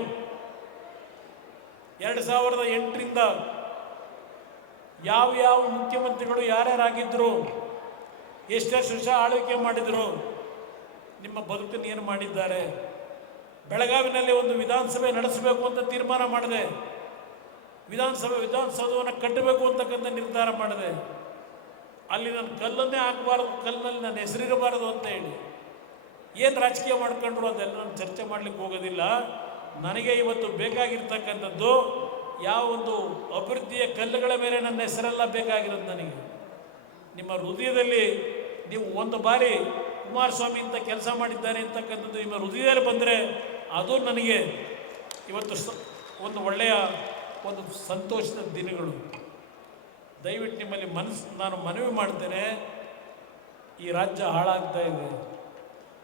2008ರಿಂದ ಯಾವ ಮುಖ್ಯಮಂತ್ರಿಗಳು ಯಾರ್ಯಾರಾಗಿದ್ದರು, ಎಷ್ಟೆಷ್ಟು ವರ್ಷ ಆಳ್ವಿಕೆ ಮಾಡಿದರು, ನಿಮ್ಮ ಬದುಕನ್ನು ಏನು ಮಾಡಿದ್ದಾರೆ? ಬೆಳಗಾವಿನಲ್ಲಿ ಒಂದು ವಿಧಾನಸಭೆ ನಡೆಸಬೇಕು ಅಂತ ತೀರ್ಮಾನ ಮಾಡಿದೆ. ವಿಧಾನಸೌಧವನ್ನು ಕಟ್ಟಬೇಕು ಅಂತಕ್ಕಂಥ ನಿರ್ಧಾರ ಮಾಡಿದೆ. ಅಲ್ಲಿ ನಾನು ಕಲ್ಲನ್ನೇ ಹಾಕಬಾರ್ದು, ಕಲ್ಲಿನಲ್ಲಿ ನನ್ನ ಹೆಸರಿರಬಾರದು ಅಂತ ಹೇಳಿ ಏನು ರಾಜಕೀಯ ಮಾಡ್ಕೊಂಡ್ರು ಅದೆಲ್ಲ ನಾನು ಚರ್ಚೆ ಮಾಡಲಿಕ್ಕೆ ಹೋಗೋದಿಲ್ಲ. ನನಗೆ ಇವತ್ತು ಬೇಕಾಗಿರ್ತಕ್ಕಂಥದ್ದು ಯಾವ ಒಂದು ಅಭಿವೃದ್ಧಿಯ ಕಲ್ಲುಗಳ ಮೇಲೆ ನನ್ನ ಹೆಸರೆಲ್ಲ ಬೇಕಾಗಿರೋದು. ನನಗೆ ನಿಮ್ಮ ಹೃದಯದಲ್ಲಿ ನೀವು ಒಂದು ಬಾರಿ ಕುಮಾರಸ್ವಾಮಿ ಅಂತ ಕೆಲಸ ಮಾಡಿದ್ದಾರೆ ಅಂತಕ್ಕಂಥದ್ದು ನಿಮ್ಮ ಹೃದಯದಲ್ಲಿ ಬಂದರೆ ಅದು ನನಗೆ ಇವತ್ತು ಒಂದು ಒಳ್ಳೆಯ ಒಂದು ಸಂತೋಷದ ದಿನಗಳು. ದಯವಿಟ್ಟು ನಿಮ್ಮಲ್ಲಿ ನಾನು ಮನವಿ ಮಾಡ್ತೇನೆ. ಈ ರಾಜ್ಯ ಹಾಳಾಗ್ತಾ ಇದೆ.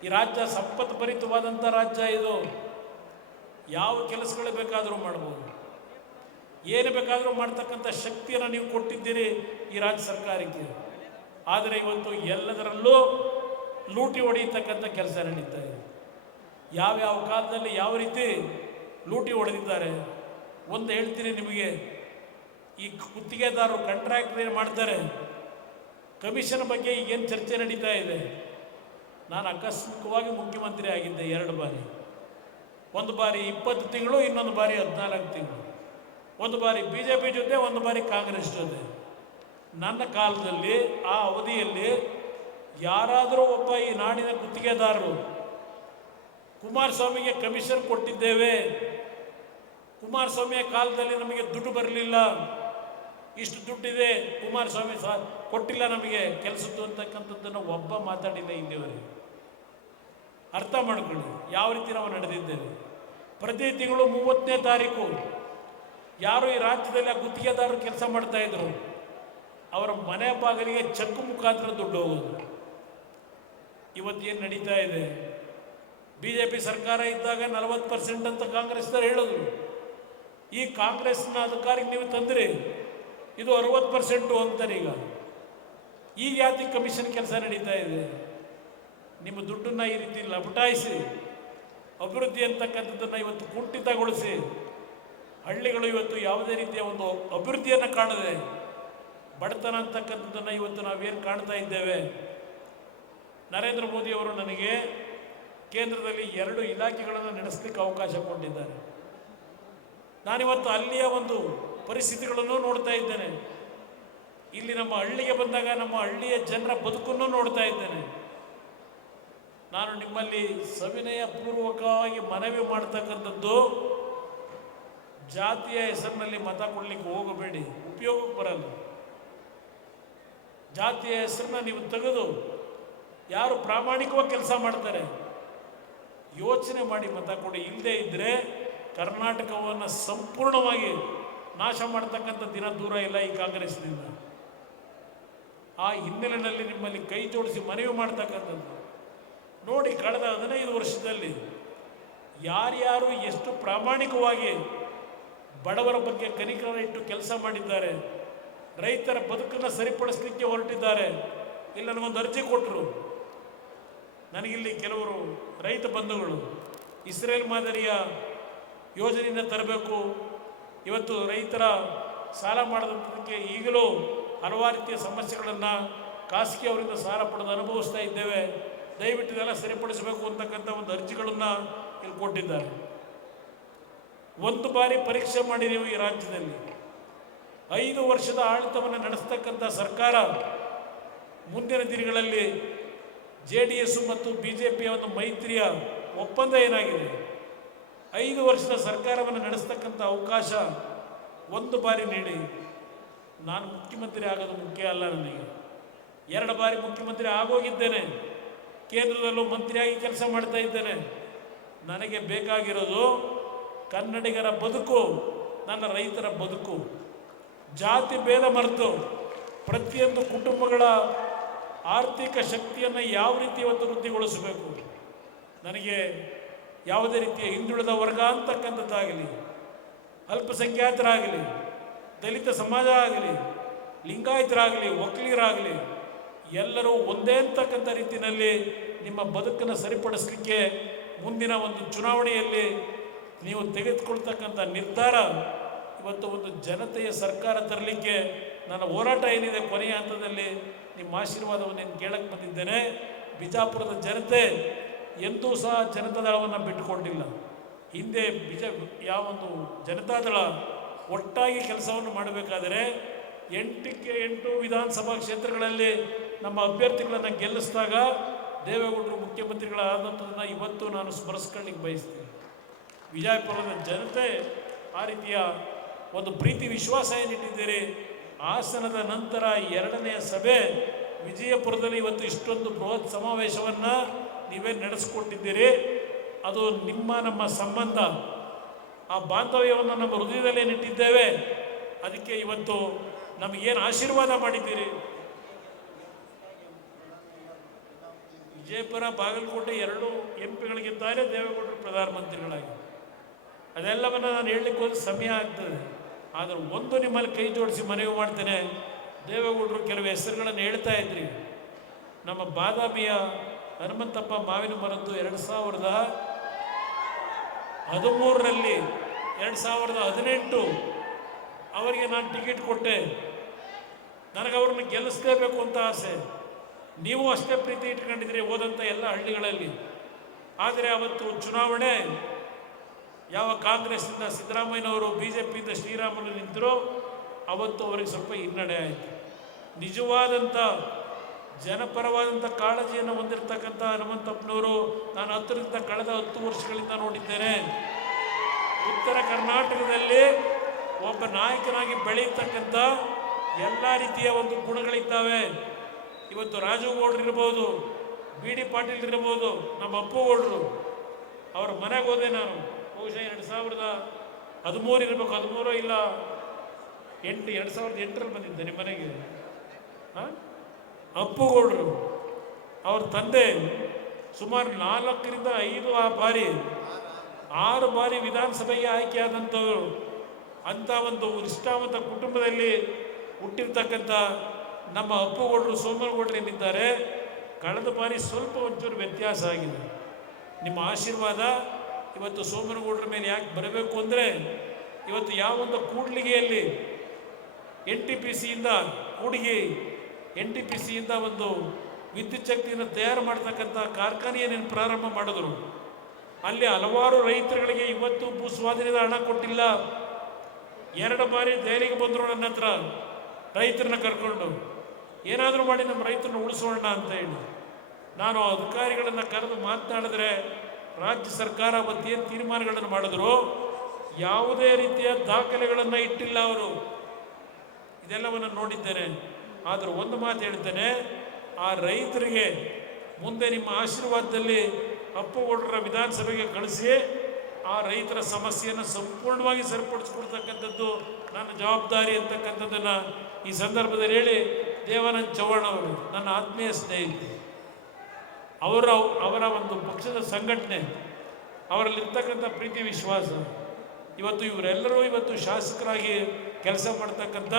ಈ ರಾಜ್ಯ ಸಂಪತ್ತು ಭರಿತವಾದಂಥ ರಾಜ್ಯ ಇದು. ಯಾವ ಕೆಲಸಗಳು ಬೇಕಾದರೂ ಮಾಡ್ಬೋದು, ಏನು ಬೇಕಾದರೂ ಮಾಡ್ತಕ್ಕಂಥ ಶಕ್ತಿಯನ್ನು ನೀವು ಕೊಟ್ಟಿದ್ದೀರಿ ಈ ರಾಜ್ಯ ಸರ್ಕಾರಕ್ಕೆ. ಆದರೆ ಇವತ್ತು ಎಲ್ಲದರಲ್ಲೂ ಲೂಟಿ ಹೊಡೆಯತಕ್ಕಂಥ ಕೆಲಸ ನಡೀತಾ ಇದೆ. ಯಾವ್ಯಾವ ಕಾಲದಲ್ಲಿ ಯಾವ ರೀತಿ ಲೂಟಿ ಹೊಡೆದಿದ್ದಾರೆ ಒಂದು ಹೇಳ್ತೀನಿ ನಿಮಗೆ. ಈ ಗುತ್ತಿಗೆದಾರರು ಕಾಂಟ್ರಾಕ್ಟ್ ಏನು ಮಾಡ್ತಾರೆ, ಕಮಿಷನ್ ಬಗ್ಗೆ ಈಗೇನು ಚರ್ಚೆ ನಡೀತಾ ಇದೆ. ನಾನು ಆಕಸ್ಮಿಕವಾಗಿ ಮುಖ್ಯಮಂತ್ರಿ ಆಗಿದ್ದೆ 2 ಬಾರಿ. ಒಂದು ಬಾರಿ 20 ತಿಂಗಳು, ಇನ್ನೊಂದು ಬಾರಿ 14 ತಿಂಗಳು. ಒಂದು ಬಾರಿ BJP ಜೊತೆ, ಒಂದು ಬಾರಿ ಕಾಂಗ್ರೆಸ್ ಜೊತೆ. ನನ್ನ ಕಾಲದಲ್ಲಿ ಆ ಅವಧಿಯಲ್ಲಿ ಯಾರಾದರೂ ಒಬ್ಬ ಈ ನಾಡಿನ ಗುತ್ತಿಗೆದಾರರು ಕುಮಾರಸ್ವಾಮಿಗೆ ಕಮಿಷನ್ ಕೊಟ್ಟಿದ್ದೇವೆ, ಕುಮಾರಸ್ವಾಮಿಯ ಕಾಲದಲ್ಲಿ ನಮಗೆ ದುಡ್ಡು ಬರಲಿಲ್ಲ, ಇಷ್ಟು ದುಡ್ಡಿದೆ, ಕುಮಾರಸ್ವಾಮಿ ಕೊಟ್ಟಿಲ್ಲ ನಮಗೆ ಕೆಲಸದ್ದು ಅಂತಕ್ಕಂಥದ್ದನ್ನು ಒಬ್ಬ ಮಾತಾಡಿಲ್ಲ ಇಲ್ಲಿವರೆಗೆ. ಅರ್ಥ ಮಾಡ್ಕೊಳ್ಳಿ ಯಾವ ರೀತಿ ನಾವು ನಡೆದಿದ್ದೇವೆ. ಪ್ರತಿ ತಿಂಗಳು 30ನೇ ತಾರೀಕು ಯಾರು ಈ ರಾಜ್ಯದಲ್ಲಿ ಆ ಗುತ್ತಿಗೆದಾರರು ಕೆಲಸ ಮಾಡ್ತಾಯಿದ್ರು ಅವರ ಮನೆ ಬಾಗಿಲಿಗೆ ಚೆಕ್ ಮುಖಾಂತರ ದುಡ್ಡು ಹೋಗೋದು. ಇವತ್ತೇನು ನಡೀತಾ ಇದೆ, BJP ಸರ್ಕಾರ ಇದ್ದಾಗ 40% ಅಂತ ಕಾಂಗ್ರೆಸ್ನವ್ರು ಹೇಳಿದ್ರು. ಈ ಕಾಂಗ್ರೆಸ್ನ ಅಧಿಕಾರಿಗೆ ನೀವು ತಂದ್ರಿ, ಇದು 60% ಅಂತಾರೆ. ಈಗ ಈ ಜಾತಿ ಕಮಿಷನ್ ಕೆಲಸ ನಡೀತಾ ಇದೆ. ನಿಮ್ಮ ದುಡ್ಡನ್ನು ಈ ರೀತಿ ಲಪಟಾಯಿಸಿ ಅಭಿವೃದ್ಧಿ ಅಂತಕ್ಕಂಥದ್ದನ್ನು ಇವತ್ತು ಕುಂಠಿತಗೊಳಿಸಿ ಹಳ್ಳಿಗಳು ಇವತ್ತು ಯಾವುದೇ ರೀತಿಯ ಒಂದು ಅಭಿವೃದ್ಧಿಯನ್ನು ಕಾಣದೆ ಬಡತನ ಅಂತಕ್ಕಂಥದ್ದನ್ನು ಇವತ್ತು ನಾವೇನು ಕಾಣ್ತಾ ಇದ್ದೇವೆ. ನರೇಂದ್ರ ಮೋದಿಯವರು ನನಗೆ ಕೇಂದ್ರದಲ್ಲಿ 2 ಇಲಾಖೆಗಳನ್ನು ನಡೆಸಲಿಕ್ಕೆ ಅವಕಾಶ ಕೊಟ್ಟಿದ್ದಾರೆ. ನಾನಿವತ್ತು ಅಲ್ಲಿಯ ಒಂದು ಪರಿಸ್ಥಿತಿಗಳನ್ನು ನೋಡ್ತಾ ಇದ್ದೇನೆ. ಇಲ್ಲಿ ನಮ್ಮ ಹಳ್ಳಿಗೆ ಬಂದಾಗ ನಮ್ಮ ಹಳ್ಳಿಯ ಜನರ ಬದುಕನ್ನು ನೋಡ್ತಾ ಇದ್ದೇನೆ. ನಾನು ನಿಮ್ಮಲ್ಲಿ ಸವಿನಯ ಪೂರ್ವಕವಾಗಿ ಮನವಿ ಮಾಡ್ತಕ್ಕಂಥದ್ದು, ಜಾತಿಯ ಹೆಸರಿನಲ್ಲಿ ಮತ ಕೊಡಲಿಕ್ಕೆ ಹೋಗಬೇಡಿ, ಉಪಯೋಗಕ್ಕೆ ಬರಲ್ಲ. ಜಾತಿಯ ಹೆಸರನ್ನ ನೀವು ತೆಗೆದು ಯಾರು ಪ್ರಾಮಾಣಿಕವಾಗಿ ಕೆಲಸ ಮಾಡ್ತಾರೆ ಯೋಚನೆ ಮಾಡಿ ಮತ ಕೊಡಿ. ಇಲ್ಲದೇ ಇದ್ದರೆ ಕರ್ನಾಟಕವನ್ನು ಸಂಪೂರ್ಣವಾಗಿ ನಾಶ ಮಾಡ್ತಕ್ಕಂಥ ದಿನ ದೂರ ಇಲ್ಲ ಈ ಕಾಂಗ್ರೆಸ್ನಿಂದ. ಆ ಹಿನ್ನೆಲೆಯಲ್ಲಿ ನಿಮ್ಮಲ್ಲಿ ಕೈ ಜೋಡಿಸಿ ಮನವಿ ಮಾಡ್ತಕ್ಕಂಥದ್ದು ನೋಡಿ, ಕಳೆದ 15 ವರ್ಷದಲ್ಲಿ ಯಾರ್ಯಾರು ಎಷ್ಟು ಪ್ರಾಮಾಣಿಕವಾಗಿ ಬಡವರ ಬಗ್ಗೆ ಕನಿಕರ ಇಟ್ಟು ಕೆಲಸ ಮಾಡಿದ್ದಾರೆ, ರೈತರ ಬದುಕನ್ನು ಸರಿಪಡಿಸಲಿಕ್ಕೆ ಹೊರಟಿದ್ದಾರೆ. ಇಲ್ಲಿ ನನಗೊಂದು ಅರ್ಜಿ ಕೊಟ್ಟರು. ನನಗಿಲ್ಲಿ ಕೆಲವರು ರೈತ ಬಂಧುಗಳು ಇಸ್ರೇಲ್ ಮಾದರಿಯ ಯೋಜನೆಯನ್ನು ತರಬೇಕು, ಇವತ್ತು ರೈತರ ಸಾಲ ಮಾಡೋದಕ್ಕೆ ಈಗಲೂ ಹಲವಾರು ರೀತಿಯ ಸಮಸ್ಯೆಗಳನ್ನು ಖಾಸಗಿ ಅವರಿಂದ ಸಾಲ ಪಡೆದು ಅನುಭವಿಸ್ತಾ ಇದ್ದೇವೆ, ದಯವಿಟ್ಟು ಇದೆಲ್ಲ ಸರಿಪಡಿಸಬೇಕು ಅಂತಕ್ಕಂಥ ಒಂದು ಅರ್ಜಿಗಳನ್ನು ಇಲ್ಲಿ ಕೊಟ್ಟಿದ್ದಾರೆ. 1 ಬಾರಿ ಪರೀಕ್ಷೆ ಮಾಡಿ ನೀವು ಈ ರಾಜ್ಯದಲ್ಲಿ 5 ವರ್ಷದ ಆಡಳಿತವನ್ನು ನಡೆಸ್ತಕ್ಕಂಥ ಸರ್ಕಾರ ಮುಂದಿನ ದಿನಗಳಲ್ಲಿ JDS ಮತ್ತು BJPಯ ಒಂದು ಮೈತ್ರಿಯ ಒಪ್ಪಂದ ಏನಾಗಿದೆ, 5 ವರ್ಷದ ಸರ್ಕಾರವನ್ನು ನಡೆಸ್ತಕ್ಕಂಥ ಅವಕಾಶ 1 ಬಾರಿ ನೀಡಿ. ನಾನು ಮುಖ್ಯಮಂತ್ರಿ ಆಗೋದು ಮುಖ್ಯ ಅಲ್ಲ, ನನಗೆ 2 ಬಾರಿ ಮುಖ್ಯಮಂತ್ರಿ ಆಗೋಗಿದ್ದೇನೆ, ಕೇಂದ್ರದಲ್ಲೂ ಮಂತ್ರಿಯಾಗಿ ಕೆಲಸ ಮಾಡ್ತಾ ಇದ್ದೇನೆ. ನನಗೆ ಬೇಕಾಗಿರೋದು ಕನ್ನಡಿಗರ ಬದುಕು, ನನ್ನ ರೈತರ ಬದುಕು. ಜಾತಿ ಭೇದ ಮರೆತು ಪ್ರತಿಯೊಂದು ಕುಟುಂಬಗಳ ಆರ್ಥಿಕ ಶಕ್ತಿಯನ್ನು ಯಾವ ರೀತಿ ಇವತ್ತು ವೃದ್ಧಿಗೊಳಿಸಬೇಕು. ನನಗೆ ಯಾವುದೇ ರೀತಿಯ ಹಿಂದುಳಿದ ವರ್ಗ ಅಂತಕ್ಕಂಥದ್ದಾಗಲಿ, ಅಲ್ಪಸಂಖ್ಯಾತರಾಗಲಿ, ದಲಿತ ಸಮಾಜ ಆಗಲಿ, ಲಿಂಗಾಯತರಾಗಲಿ, ಒಕ್ಕಲಿಗರಾಗಲಿ, ಎಲ್ಲರೂ ಒಂದೇ ಅಂತಕ್ಕಂಥ ರೀತಿಯಲ್ಲಿ ನಿಮ್ಮ ಬದುಕನ್ನು ಸರಿಪಡಿಸಲಿಕ್ಕೆ ಮುಂದಿನ ಒಂದು ಚುನಾವಣೆಯಲ್ಲಿ ನೀವು ತೆಗೆದುಕೊಳ್ತಕ್ಕಂಥ ನಿರ್ಧಾರ ಇವತ್ತು ಒಂದು ಜನತೆಯ ಸರ್ಕಾರ ತರಲಿಕ್ಕೆ ನನ್ನ ಹೋರಾಟ ಏನಿದೆ ಕೊನೆಯ ಹಂತದಲ್ಲಿ ನಿಮ್ಮ ಆಶೀರ್ವಾದವನ್ನು ನಾನು ಕೇಳಕ್ಕೆ ಬಂದಿದ್ದೇನೆ. ಬಿಜಾಪುರದ ಜನತೆ ಎಂದೂ ಸಹ ಜನತಾದಳವನ್ನು ಬಿಟ್ಟುಕೊಂಡಿಲ್ಲ. ಹಿಂದೆ ಯಾವೊಂದು ಜನತಾದಳ ಒಟ್ಟಾಗಿ ಕೆಲಸವನ್ನು ಮಾಡಬೇಕಾದರೆ 8ಕ್ಕೆ 8 ವಿಧಾನಸಭಾ ಕ್ಷೇತ್ರಗಳಲ್ಲಿ ನಮ್ಮ ಅಭ್ಯರ್ಥಿಗಳನ್ನು ಗೆಲ್ಲಿಸಿದಾಗ ದೇವೇಗೌಡರು ಮುಖ್ಯಮಂತ್ರಿಗಳಾದಂಥದ್ದನ್ನು ಇವತ್ತು ನಾನು ಸ್ಮರಿಸ್ಕೊಳ್ಳಿಕ್ಕೆ ಬಯಸ್ತೀನಿ. ವಿಜಯಪುರದ ಜನತೆ ಆ ರೀತಿಯ ಒಂದು ಪ್ರೀತಿ ವಿಶ್ವಾಸ ಏನಿಟ್ಟಿದ್ದೀರಿ. ಹಾಸನದ ನಂತರ 2ನೇ ಸಭೆ ವಿಜಯಪುರದಲ್ಲಿ ಇವತ್ತು ಇಷ್ಟೊಂದು ಬೃಹತ್ ಸಮಾವೇಶವನ್ನು ನೀವೇ ನಡೆಸಿಕೊಟ್ಟಿದ್ದೀರಿ. ಅದು ನಮ್ಮ ಸಂಬಂಧ, ಆ ಬಾಂಧವ್ಯವನ್ನು ನಮ್ಮ ಹೃದಯದಲ್ಲೇ ನಿಟ್ಟಿದ್ದೇವೆ. ಅದಕ್ಕೆ ಇವತ್ತು ನಮಗೇನು ಆಶೀರ್ವಾದ ಮಾಡಿದ್ದೀರಿ. ವಿಜಯಪುರ ಬಾಗಲಕೋಟೆ 2 MP ಗಳಿಗಿದ್ದಾರೆ ದೇವೇಗೌಡರು ಪ್ರಧಾನಮಂತ್ರಿಗಳಾಗಿ. ಅದೆಲ್ಲವನ್ನು ನಾನು ಹೇಳಲಿಕ್ಕೆ ಹೋದ ಸಮಯ ಆಗ್ತದೆ. ಆದರೆ ಒಂದು ನಿಮ್ಮಲ್ಲಿ ಕೈ ಜೋಡಿಸಿ ಮನವಿ ಮಾಡ್ತೇನೆ. ದೇವೇಗೌಡರು ಕೆಲವು ಹೆಸರುಗಳನ್ನು ಹೇಳ್ತಾ ಇದ್ರಿ. ನಮ್ಮ ಬಾದಾಮಿಯ ಹನುಮಂತಪ್ಪ ಮಾವಿನ ಮರದ್ದು 2013ರಲ್ಲಿ 2018 ಅವರಿಗೆ ನಾನು ಟಿಕೆಟ್ ಕೊಟ್ಟೆ. ನನಗೆ ಅವ್ರನ್ನ ಗೆಲ್ಲಿಸಲೇಬೇಕು ಅಂತ ಆಸೆ. ನೀವು ಅಷ್ಟೇ ಪ್ರೀತಿ ಇಟ್ಕೊಂಡಿದ್ರಿ ಹೋದಂಥ ಎಲ್ಲ ಹಳ್ಳಿಗಳಲ್ಲಿ. ಆದರೆ ಅವತ್ತು ಚುನಾವಣೆ ಯಾವ ಕಾಂಗ್ರೆಸ್ನಿಂದ ಸಿದ್ದರಾಮಯ್ಯನವರು, BJPಯಿಂದ ಶ್ರೀರಾಮುಲು ನಿಂತರು, ಅವತ್ತು ಅವರಿಗೆ ಸ್ವಲ್ಪ ಹಿನ್ನಡೆ ಆಯಿತು. ನಿಜವಾದಂಥ ಜನಪರವಾದಂಥ ಕಾಳಜಿಯನ್ನು ಹೊಂದಿರತಕ್ಕಂಥ ಹನುಮಂತಪ್ಪನವರು ನಾನು ಹತ್ತಿರದಿಂದ ಕಳೆದ 10 ವರ್ಷಗಳಿಂದ ನೋಡಿದ್ದೇನೆ. ಉತ್ತರ ಕರ್ನಾಟಕದಲ್ಲಿ ಒಬ್ಬ ನಾಯಕನಾಗಿ ಬೆಳೆಯತಕ್ಕಂಥ ಎಲ್ಲ ರೀತಿಯ ಒಂದು ಗುಣಗಳಿದ್ದಾವೆ. ಇವತ್ತು ರಾಜುಗೌಡರು ಇರ್ಬೋದು, BD ಪಾಟೀಲ್ ಇರ್ಬೋದು, ನಮ್ಮ ಅಪ್ಪುಗೌಡರು, ಅವರ ಮನೆಗೆ ಹೋದೆ ನಾನು. ಬಹುಶಃ 2013 ಇರಬೇಕು, 13 ಇಲ್ಲ 8, 2008ರಲ್ಲಿ ಬಂದಿದ್ದೆ ನಿಮ್ಮ ಮನೆಗೆ. ಅಪ್ಪುಗೌಡರು ಅವ್ರ ತಂದೆ ಸುಮಾರು 4ರಿಂದ 5 ಬಾರಿ 6 ಬಾರಿ ವಿಧಾನಸಭೆಗೆ ಆಯ್ಕೆಯಾದಂಥವರು. ಅಂಥ ಒಂದು ನಿಷ್ಠಾವಂತ ಕುಟುಂಬದಲ್ಲಿ ಹುಟ್ಟಿರ್ತಕ್ಕಂಥ ನಮ್ಮ ಅಪ್ಪುಗೌಡರು ಸೋಮನಗೌಡರು ಏನಿದ್ದಾರೆ, ಕಳೆದ ಬಾರಿ ಸ್ವಲ್ಪ ಒಂಚೂರು ವ್ಯತ್ಯಾಸ ಆಗಿದೆ. ನಿಮ್ಮ ಆಶೀರ್ವಾದ ಇವತ್ತು ಸೋಮನಗೌಡರ ಮೇಲೆ ಯಾಕೆ ಬರಬೇಕು ಅಂದರೆ, ಇವತ್ತು ಯಾವೊಂದು ಕೂಡ್ಲಿಗೆಯಲ್ಲಿ NTPCಯಿಂದ ಕೂಡಿಗೆ NTPCಯಿಂದ ಒಂದು ವಿದ್ಯುತ್ ಶಕ್ತಿಯನ್ನು ತಯಾರು ಮಾಡ್ತಕ್ಕಂಥ ಕಾರ್ಖಾನೆಯನ್ನು ಪ್ರಾರಂಭ ಮಾಡಿದ್ರು. ಅಲ್ಲಿ ಹಲವಾರು ರೈತರುಗಳಿಗೆ ಇವತ್ತು ಭೂ ಸ್ವಾಧೀನದ ಹಣ ಕೊಟ್ಟಿಲ್ಲ. 2 ಬಾರಿ ದೆಹಲಿಗೆ ಬಂದರು ನನ್ನ ಹತ್ರ ರೈತರನ್ನ ಕರ್ಕೊಂಡು, ಏನಾದರೂ ಮಾಡಿ ನಮ್ಮ ರೈತರನ್ನ ಉಳಿಸೋಣ ಅಂತ ಹೇಳಿ. ನಾನು ಅಧಿಕಾರಿಗಳನ್ನು ಕರೆದು ಮಾತನಾಡಿದ್ರೆ ರಾಜ್ಯ ಸರ್ಕಾರ ಏನು ತೀರ್ಮಾನಗಳನ್ನು ಮಾಡಿದ್ರು, ಯಾವುದೇ ರೀತಿಯ ದಾಖಲೆಗಳನ್ನು ಇಟ್ಟಿಲ್ಲ ಅವರು. ಇದೆಲ್ಲವನ್ನು ನೋಡಿದ್ದೇನೆ. ಆದರೆ ಒಂದು ಮಾತು ಹೇಳ್ತೇನೆ, ಆ ರೈತರಿಗೆ ಮುಂದೆ ನಿಮ್ಮ ಆಶೀರ್ವಾದದಲ್ಲಿ ಅಪ್ಪುಗೌಡರ ವಿಧಾನಸಭೆಗೆ ಕಳಿಸಿ ಆ ರೈತರ ಸಮಸ್ಯೆಯನ್ನು ಸಂಪೂರ್ಣವಾಗಿ ಸರಿಪಡಿಸ್ಕೊಡ್ತಕ್ಕಂಥದ್ದು ನನ್ನ ಜವಾಬ್ದಾರಿ ಅಂತಕ್ಕಂಥದ್ದನ್ನು ಈ ಸಂದರ್ಭದಲ್ಲಿ ಹೇಳಿ, ದೇವಾನಂದ ಚವ್ಹಾಣ್ ಅವರು ನನ್ನ ಆತ್ಮೀಯ ಸ್ನೇಹಿತರು, ಅವರ ಒಂದು ಪಕ್ಷದ ಸಂಘಟನೆ, ಅವರಲ್ಲಿರ್ತಕ್ಕಂಥ ಪ್ರೀತಿ ವಿಶ್ವಾಸ, ಇವತ್ತು ಇವರೆಲ್ಲರೂ ಇವತ್ತು ಶಾಸಕರಾಗಿ ಕೆಲಸ ಮಾಡ್ತಕ್ಕಂಥ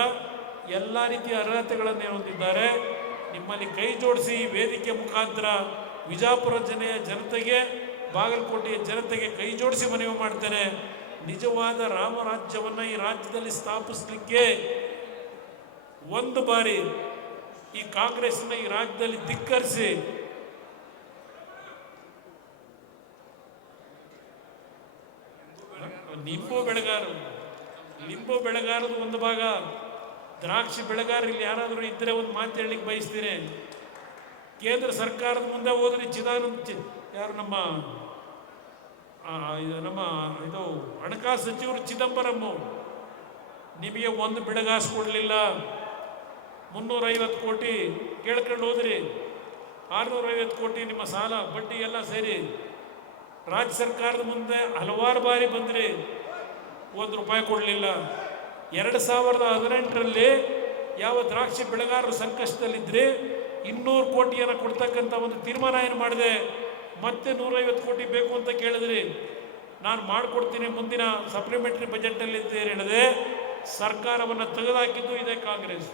ಎಲ್ಲ ರೀತಿಯ ಅರ್ಹತೆಗಳನ್ನು ಹೊಂದಿದ್ದಾರೆ. ನಿಮ್ಮಲ್ಲಿ ಕೈ ಜೋಡಿಸಿ ವೇದಿಕೆ ಮುಖಾಂತರ ವಿಜಾಪುರ ಜನತೆಗೆ, ಬಾಗಲಕೋಟೆಯ ಜನತೆಗೆ ಕೈ ಜೋಡಿಸಿ ಮನವಿ ಮಾಡ್ತೇನೆ. ನಿಜವಾದ ರಾಮರಾಜ್ಯವನ್ನು ಈ ರಾಜ್ಯದಲ್ಲಿ ಸ್ಥಾಪಿಸಲಿಕ್ಕೆ ಒಂದು ಬಾರಿ ಈ ಕಾಂಗ್ರೆಸ್ನ ಈ ರಾಜ್ಯದಲ್ಲಿ ಧಿಕ್ಕರಿಸಿ ಲಿಂಬು ಬೆಳೆಗಾರದು ಒಂದು ಭಾಗ, ದ್ರಾಕ್ಷಿ ಬೆಳೆಗಾರರು ಇಲ್ಲಿ ಯಾರಾದರೂ ಇದ್ದರೆ ಒಂದು ಮಾತು ಹೇಳಲಿಕ್ಕೆ ಬಯಸ್ತೀನಿ. ಕೇಂದ್ರ ಸರ್ಕಾರದ ಮುಂದೆ ಹೋದ್ರೆ ಯಾರು ನಮ್ಮ ಇದು ಹಣಕಾಸು ಸಚಿವರು ಚಿದಂಬರಂ ನಿಮಗೆ ಒಂದು ಬೆಳೆಗಾಸು ಕೊಡಲಿಲ್ಲ. 350 ಕೋಟಿ ಕೇಳ್ಕೊಂಡು ಹೋದ್ರಿ, 650 ಕೋಟಿ ನಿಮ್ಮ ಸಾಲ ಬಡ್ಡಿ ಎಲ್ಲ ಸೇರಿ ರಾಜ್ಯ ಸರ್ಕಾರದ ಮುಂದೆ ಹಲವಾರು ಬಾರಿ ಬಂದ್ರಿ, 1 ರೂಪಾಯಿ ಕೊಡಲಿಲ್ಲ. 2018ರಲ್ಲಿ ಯಾವ ದ್ರಾಕ್ಷಿ ಬೆಳೆಗಾರರು ಸಂಕಷ್ಟದಲ್ಲಿದ್ದರೆ 200 ಕೋಟಿಯನ್ನು ಕೊಡ್ತಕ್ಕಂಥ ಒಂದು ತೀರ್ಮಾನ ಏನು ಮಾಡಿದೆ. ಮತ್ತೆ 150 ಕೋಟಿ ಬೇಕು ಅಂತ ಕೇಳಿದ್ರಿ, ನಾನು ಮಾಡಿಕೊಡ್ತೀನಿ ಮುಂದಿನ ಸಪ್ಲಿಮೆಂಟರಿ ಬಜೆಟಲ್ಲಿ ಅಂತ ಹೇಳಿದೆ. ಸರ್ಕಾರವನ್ನು ತೆಗೆದುಹಾಕಿದ್ದು ಇದೇ ಕಾಂಗ್ರೆಸ್.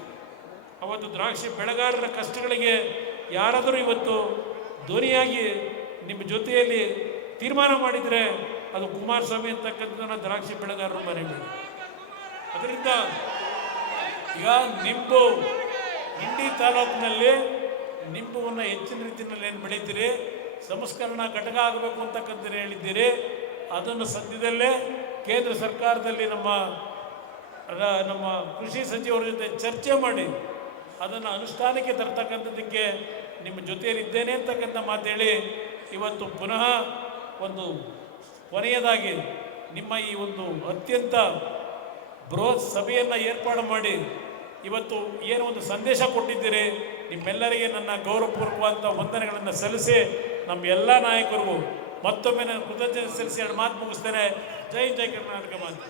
ಅವತ್ತು ದ್ರಾಕ್ಷಿ ಬೆಳೆಗಾರರ ಕಷ್ಟಗಳಿಗೆ ಯಾರಾದರೂ ಇವತ್ತು ಧ್ವನಿಯಾಗಿ ನಿಮ್ಮ ಜೊತೆಯಲ್ಲಿ ತೀರ್ಮಾನ ಮಾಡಿದರೆ ಅದು ಕುಮಾರಸ್ವಾಮಿ ಅಂತಕ್ಕಂಥದ್ದನ್ನು ದ್ರಾಕ್ಷಿ ಬೆಳೆಗಾರರು ಮರೆಯಬೇಕು. ಅದರಿಂದ ಈಗ ಇಂಡಿ ತಾಲೂಕಿನಲ್ಲಿ ನಿಂಬುವನ್ನು ಹೆಚ್ಚಿನ ರೀತಿಯಲ್ಲಿ ಏನು ಬೆಳೀತೀರಿ, ಸಂಸ್ಕರಣಾ ಘಟಕ ಆಗಬೇಕು ಅಂತಕ್ಕಂಥ ಹೇಳಿದ್ದೀರಿ. ಅದನ್ನು ಸದ್ಯದಲ್ಲೇ ಕೇಂದ್ರ ಸರ್ಕಾರದಲ್ಲಿ ನಮ್ಮ ಕೃಷಿ ಸಚಿವರ ಜೊತೆ ಚರ್ಚೆ ಮಾಡಿ ಅದನ್ನು ಅನುಷ್ಠಾನಕ್ಕೆ ತರ್ತಕ್ಕಂಥದ್ದಕ್ಕೆ ನಿಮ್ಮ ಜೊತೆಯಲ್ಲಿ ಇದ್ದೇನೆ ಅಂತಕ್ಕಂಥ ಮಾತೇಳಿ ಇವತ್ತು ಪುನಃ ಒಂದು ಕೊನೆಯದಾಗಿ ನಿಮ್ಮ ಈ ಒಂದು ಅತ್ಯಂತ ಬೃಹತ್ ಸಭೆಯನ್ನು ಏರ್ಪಾಡು ಮಾಡಿ ಇವತ್ತು ಏನು ಒಂದು ಸಂದೇಶ ಕೊಟ್ಟಿದ್ದೀರಿ, ನಿಮ್ಮೆಲ್ಲರಿಗೆ ನನ್ನ ಗೌರವಪೂರ್ವಕವಾದ ವಂದನೆಗಳನ್ನು ಸಲ್ಲಿಸಿ ನಮ್ಮ ಎಲ್ಲ ನಾಯಕರಿಗೂ ಮತ್ತೊಮ್ಮೆ ನಾನು ಕೃತಜ್ಞತೆ ಸಲ್ಲಿಸಿ 2 ಮಾತು ಮುಗಿಸ್ತೇನೆ. ಜೈ ಕರ್ನಾಟಕ ಮಾತು.